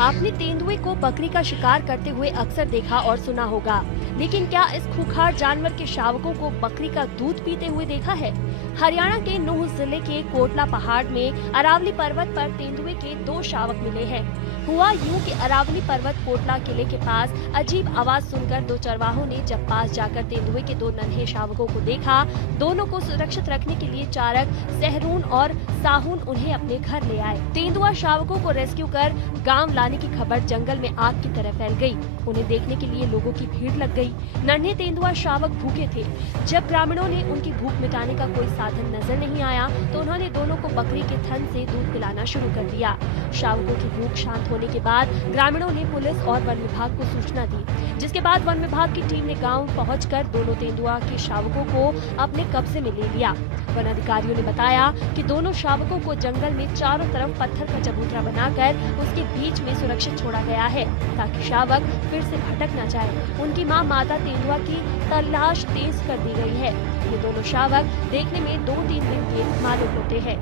आपने तेंदुए को बकरी का शिकार करते हुए अक्सर देखा और सुना होगा, लेकिन क्या इस खूंखार जानवर के शावकों को बकरी का दूध पीते हुए देखा है? हरियाणा के नूह जिले के कोटला पहाड़ में अरावली पर्वत पर तेंदुए के 2 शावक मिले हैं। हुआ यूं कि अरावली पर्वत कोटला किले के पास अजीब आवाज सुनकर 2 चरवाहों ने जब पास जाकर तेंदुए के 2 नन्हे शावकों को देखा, दोनों को सुरक्षित रखने के लिए चारक सहरून और साहुन उन्हें अपने घर ले आए। तेंदुआ शावकों को रेस्क्यू कर गांव लाने की खबर जंगल में आग की तरह फैल गई। उन्हें देखने के लिए लोगों की भीड़ लग गई। नन्हे तेंदुआ शावक भूखे थे। जब ग्रामीणों ने उनकी भूख मिटाने का कोई साधन नजर नहीं आया तो उन्होंने दोनों को बकरी के थन से दूध पिलाना शुरू कर दिया। शावकों की भूख शांत होने के बाद ग्रामीणों ने पुलिस और वन विभाग को सूचना दी, जिसके बाद वन विभाग की टीम ने गाँव पहुँचकर दोनों तेंदुआ के शावकों को अपने कब्जे में ले लिया। वन अधिकारियों ने बताया कि दोनों शावकों को जंगल में चारों तरफ पत्थर का चबूतरा बनाकर उसके बीच में सुरक्षित छोड़ा गया है, ताकि शावक फिर से भटक न जाए। उनकी मां मादा तेंदुआ की तलाश तेज कर दी गई है। ये दोनों शावक देखने में 2-3 दिन के मालूम होते हैं।